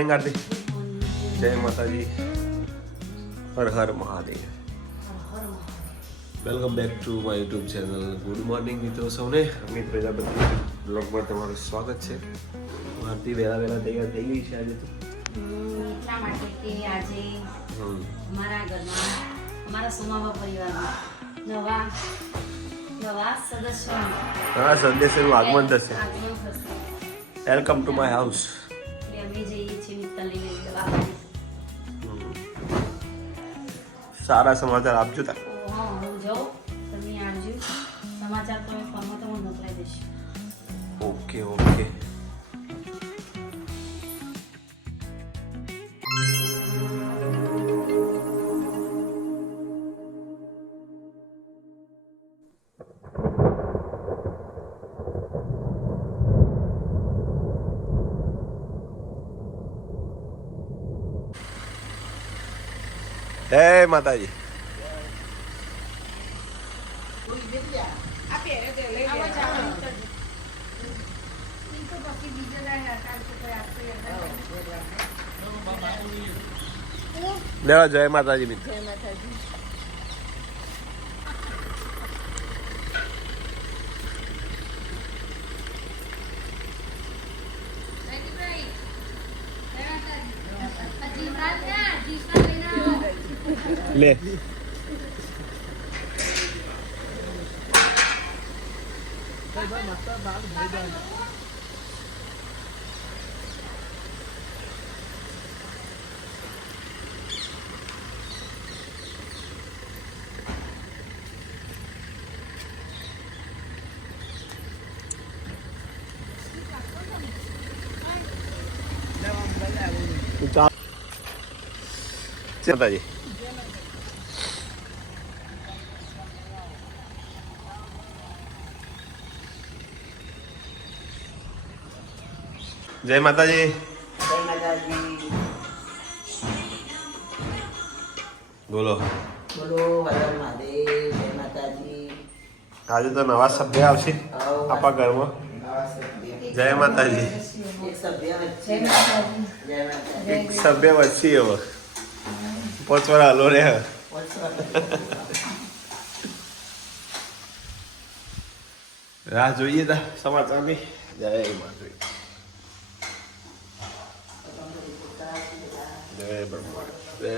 જય માતાજી, હર હર Mahadev. Welcome back to my YouTube channel. Good morning મિત્રો સૌને. અમિત પ્રજાપતિ બ્લોગમાં તમારું સ્વાગત છે. આરતી વહેલા તૈયાર થઈ ગઈ છે આજે તો એટલા માટે કે આજે અમારા ઘરમાં અમારા સોમાવા પરિવારમાં નવા સદસ્યનું આગમન થશે. Welcome to my house. અમે જઈએ છીએ મિત્તલ લઈને દવા. સારા સમાચાર આપજો તા. હા, હું જાઉં, તમે આવજો. સમાચાર તમે ફોનમાં તો હું મોકલાઈ દઈશ. ઓકે. જય માતાજી. લેવા જય માતાજી મિત્ર. લે માતાજી. જય માતાજી. બોલો. હર મહાદેવ. જય માતાજી. આજે તો નવા સભ્ય આવશે આપણા ઘરમાં. જય માતાજી. એક સભ્ય વચ્ચે હવે 5 વાર હાલો રે. રાહ જોઈએ તા સમાચારની. જય માતાજી. જય બ્રહ્મા. જય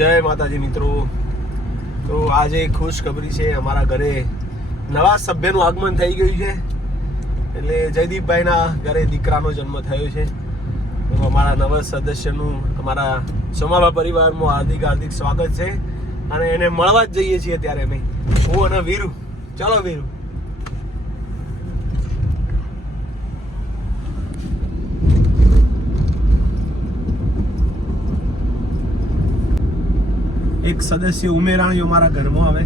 જય માતાજી મિત્રો. તો આજે ખુશ ખબરી છે, અમારા ઘરે નવા સભ્યનું આગમન થઈ ગયું છે. એટલે જયદીપભાઈના ઘરે દીકરાનો જન્મ થયો છે. તો અમારા નવા સદસ્યનું અમારા સોમાબા પરિવારમાં હાર્દિક સ્વાગત છે. અને એને મળવા જ જઈએ છીએ ત્યારે અમે, હું અને વીરુ. ચલો વીરુ. એક સદસ્ય ઉમેરાણ્યો મારા ઘરમાં આવે.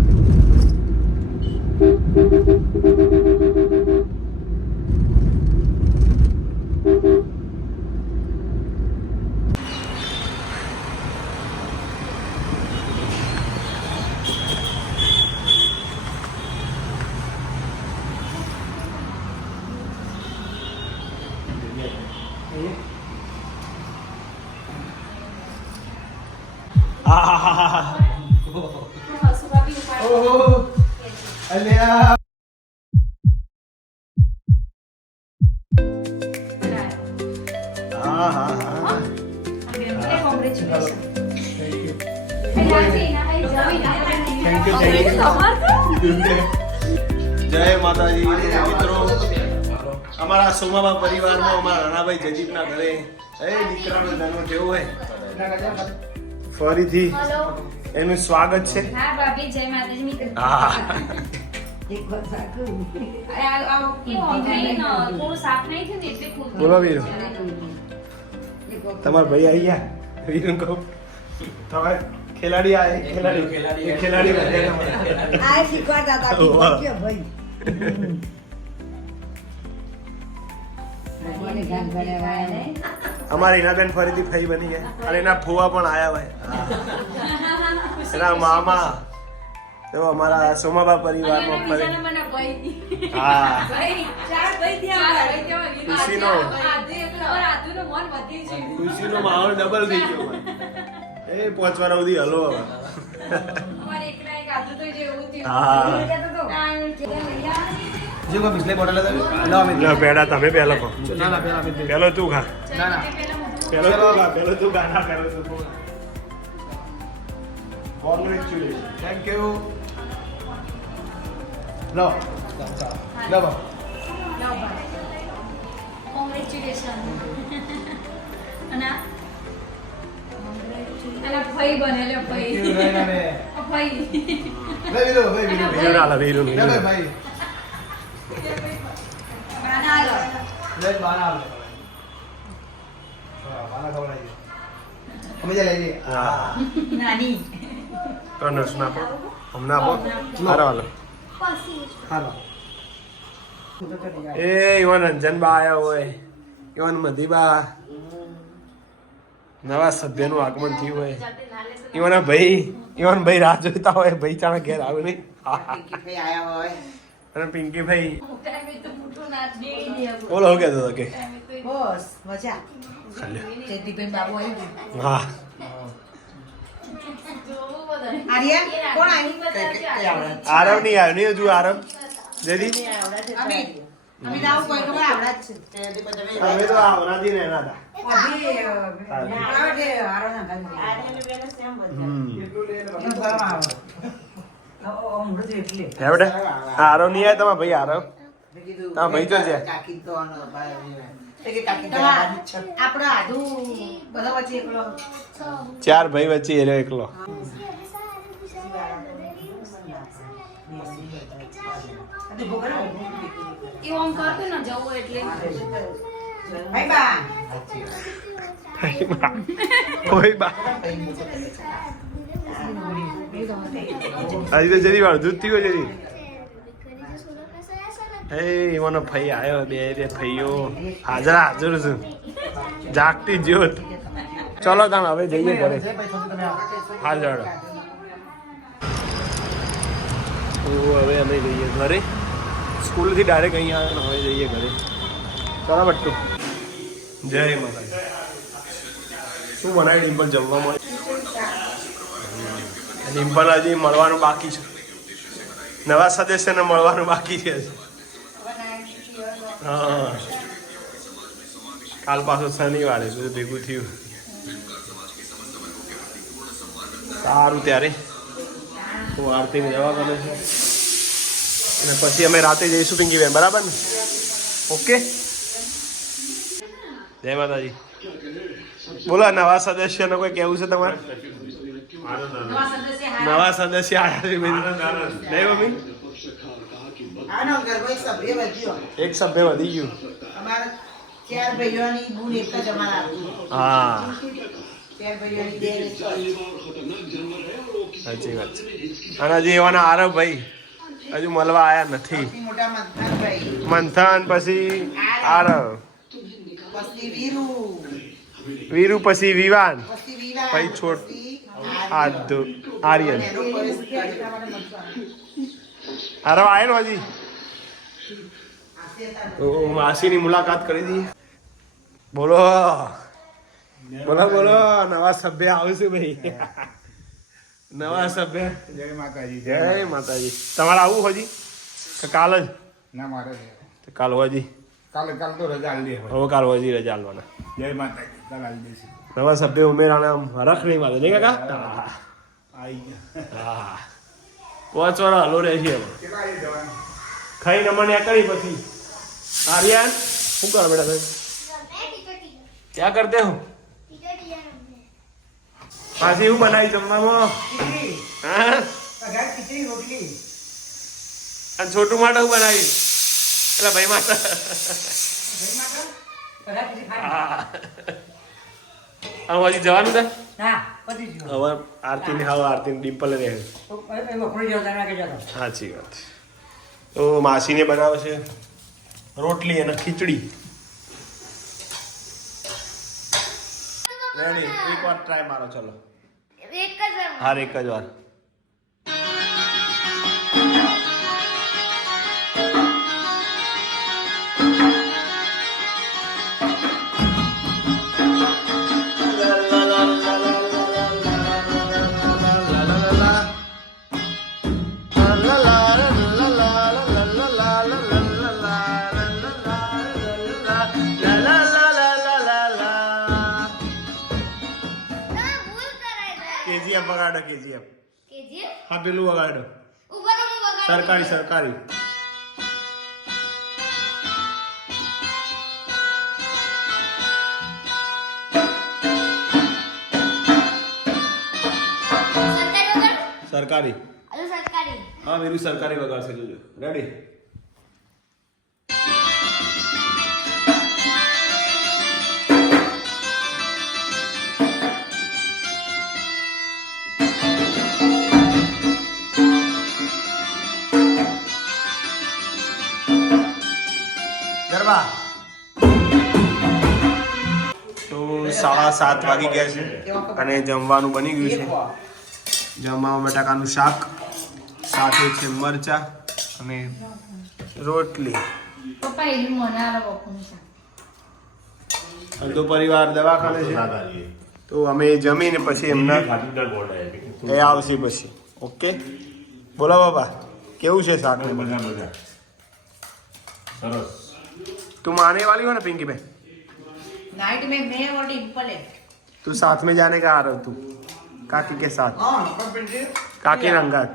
અલ્યા જય માતાજી મિત્રો. અમારા સોમાબા પરિવારમાં અમારા નાનાભાઈ જયદીપના ઘરે દીકરાનો જન્મ થયો હોય ફરીથી એનું સ્વાગત છે. હા ભાભી, જય માતાજી મિત્ર. હા, થોડું સાફ નહીં થયું ને એટલે બોલો વીરુ. તમારા ભાઈ આવી ગયા. વીરુ કહું તમારે ખેલાડી આ ખેલાડી આ શીખવાડતા હતા કે ભાઈ અમારી હિનાબેન ફરીથી ફઈ બની ગયા અને એના ફુવા પણ આયા હોય. એના મામા તો અમારા સોમાબા પરિવાર અને બીજા મગફળી નંબરના ભાઈ. હા ભાઈ, ચાર ભાઈ થયા અમારા. ખુશીનો આધુનું મન વધી છે. ખુશીનો માહોલ ડબલ થઈ ગયો એ પહોંચવાના સુધી હલો હવે. અમારે એકના એક આધુ તો જેવું થયું. હા જે કોઈ બિસ્લે બોટલ હતા લો અમિત લો પેડા તમે પહેલો કહો ના ના પેલા અમિત પહેલો તું ખા ના ના પહેલો તું ખા પહેલો તું ખા ના પહેલો તું ખા કોંગ્રેચ્યુલેશન થેન્ક યુ લો લો બા કોંગ્રેચ્યુલેશન. અને ભાઈ બનેલો ભાઈ. ભાઈ. ભાઈ લો ભાઈ લો બીજું ના લે બીજું લે નહીં. ભાઈ બનાલો. લે બાના આવ હા બાના ખવડાવી અમે જે લઈ લઈએ હા નાની. તો નસ ના આપો હમણાં આપો મારા વાલો હાલો એ ઈવન રંજનબા આયા હોય ઈવન મધીબા નવા સભ્યનું આગમન થયું હોય ઈવન ભાઈ રાહ જોતા હોય ભાઈ ચાણા ઘેર આવે નહીં ભાઈ આયા હોય અને પિંકી ભાઈ ટાઈમે તો મોટું ના દે નહીં. બોલો હું કહેતો હતો કે બસ મજા ચેતીભાઈ બાબુ આવી હા જોવું બધાને. આર્યન કોણ એ આવી બધા કઈ છે. આવડે આરવ નહીં આવ્યો નહીં હજુ આરવ જયદીપ અમિત અમિત આવું કોઈ ખબર આવડે જ છે હવે તો આવનાથી ને એના હતા હે બેટા આરવ નહીં આવ્યો તમારા ભાઈ આરવ હા, ભાઈ તો છે. આપડો આધુ બધા વચ્ચે એકલો ચાર ભાઈ વચ્ચે એ રહ્યો એકલો એવું આમ કરતું ને જવું એટલે ભાઈ બા કોઈ બા આજે તો જરી વાર દૂધ થયું જરી એ એવાનો ભાઈ આવ્યો બે ભાઈઓ હાજર છું જાગતી જ્યોત ચલો તાણ હવે જઈએ ઘરે હાલ જાડો હવે અમે જઈએ ઘરે સ્કૂલથી ડાયરેક્ટ અહીંયા આવ્યા ને હવે જઈએ ઘરે ચાલો બટ્ટુ જય માતા શું બનાવી ડિમ્પલ જમવામાં ડિમ્પલ હજી મળવાનું બાકી છે નવા સદસ્યને મળવાનું બાકી છે હા કાલ પાછો શનિવારે બધું ભેગું થયું સારું ત્યારે હું આરતીને જવા કરે છે અને પછી અમે રાતે જઈશું પિંકી બેન બરાબર ને ઓકે જય માતાજી બોલો નવા સદસ્યનો કોઈ કેવું છે તમારે નવા સદસ્ય આવ્યા છે નહીં મમ્મી આનો ઘરમાં એક સભ્ય વધ્યો એક સભ્ય વધી ગયું અમારા ચાર ભાઈઓની ગુણ એક જ અમારા હતું. હા ચાર ભાઈઓની બેન એક જ. સાચી વાત છે અને હજી એવાના આરવ ભાઈ હજુ મળવા આવ્યા નથી સૌથી મોટા મથનભાઈ મંથન પછી આરવ પછી વીરુ વીરુ પછી વિવાન પછી વિરાટ પછી છોટ પછી આર્યન એનો પરિસ્થિતિ એટલા માટે મળવાનું. આરવ આવ્યો ને હજી તો માસીની મુલાકાત કરી દઈએ બોલો બોલો બોલો નવા સભ્ય આવશે ભાઈ નવા સભ્ય જય માતાજી જય માતાજી તમારે આવું હજી કે કાલ જ ના મારે તો કાલ હજી કાલે તો રજા આલી દે હવે કાલ હજી રજા આલવાના જય માતાજી કાલ આલી દેશે નવા સભ્ય ઉમેરાને આમ હરખ નહીં મારે નહીં કાકા આઈ ગયા હા પહોંચવાનો હલો રહે છે હવે કેટલા આવી જવાનું ખાઈને મને કરી પછી આર્યન શું કરો બેટા ભાઈ ક્યાં કરતે હું પાછી હું બનાવી જમવામાં હા પગાર ખીચડી રોટલી અને છોટું માટે હું બનાવી એટલે ભાઈ માટે પગાર ખીચડી હા હવે હજી જવાનું છે ના પતી ગયું હવે આરતીને હવે આરતીને ડિમ્પલ રહે વખોડી જતો ના કે જતો સાચી વાત તો માસીને બનાવે છે રોટલી અને ખીચડી રેડી એક વાર ટ્રાય મારો ચલો એક જ વાર હાર એક જ વાર કેજીએફ વગાડો કેજીએફ કેજીએફ હા પેલું વગાડો ઉભા રહો, હું વગાડું. સરકારી સરકારી સરકારી વગાડું? સરકારી હાલો સરકારી. હા મેરું સરકારી વગાડશે જોજો રેડી ગરબા તો 7:30 વાગી ગયા છે અને જમવાનું બની ગયું છે જમવામાં બટાકાનું શાક સાથે છે મરચા અને રોટલી પપ્પા એનું મને આલો બપોરનું શાક. અડધો પરિવાર દવાખાને છે તો અમે જમીને પછી એમના એ આવશે પછી ઓકે બોલો બાબા કેવું છે શાક ને બધું? સરસ તું माने वाली हो ना पिंकी बहन नाइट में मैं और डिम्पल है तू साथ में जाने का आ रहा तू काकी के साथ हाँ पर पिंकी काकी रंगात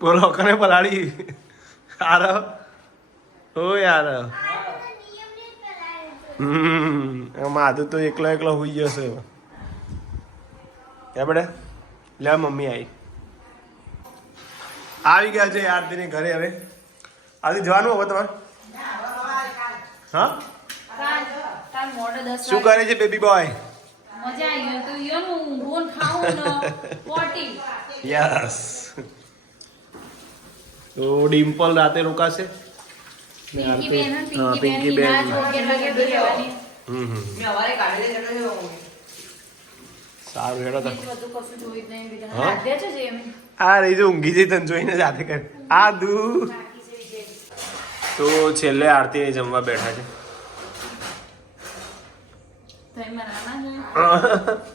बोलो कने पलाड़ी आ रहा हो यार माधु तो एकलो एकलो हुई गयो છે क्या बड़े લે મમ્મી આવી ગયા છે આરતીને ઘરે હવે આજે જવાનું હવે તમારે હા કાલ મોડે 10 શું કરે છે બેબી બોય મજા આવી તો યનું ઊંઘું ને ખાવું ને પોટી યસ તો ડિમ્પલ રાતે રોકાશે ને પિંકી બેન હા, પિંકી પિંકી બેન બેન. ના જો કેટલા કે રહેવાની मैं हमारे गाड़ी ले चलो સારું હેડો તો બીજું બધું કશું જોઈ જ નહીં બીજા હા? આધ્ય છે જે એમ આ રહી જો ઊંઘી જઈ તને જોઈને સાથે કર આ દુ તો છેલ્લે આરતી જમવા બેઠા છે તો એમાં નાના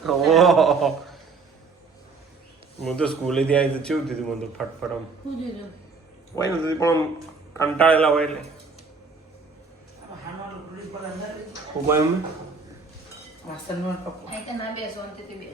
છે ઓહો હું તો સ્કૂલેથી આવી તો ચેવું થયું મને તો ફટફટ આમ શું જોજો હોય નથી પણ આમ કંટાળેલા હોય એટલે હું કોઈ એમ वासन में पप्पा અહીં તો ના બેસો અંતે તે બે